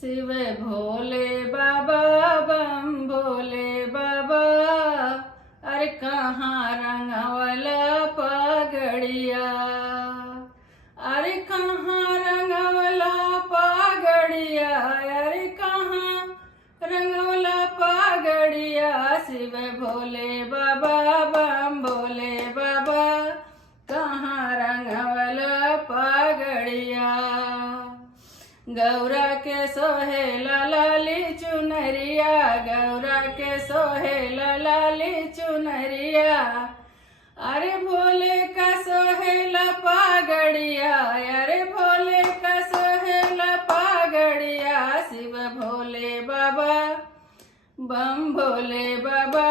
शिव भोले बाबा बम भोले बाबा, अरे कहाँ रंगवला पगड़िया, अरे कहाँ रंगवला पगड़िया, अरे कहाँ रंगवला पगड़िया। शिव भोले बाबा बम भोले बाबा, कहाँ रंगवला पगड़िया। गौरा के सोहेला लाली चुनरिया, गौरा के सोहेला लाली चुनरिया, अरे भोले का सोहेला पगड़िया, अरे भोले का सोहेला पगड़िया। शिव भोले बाबा बम भोले बाबा,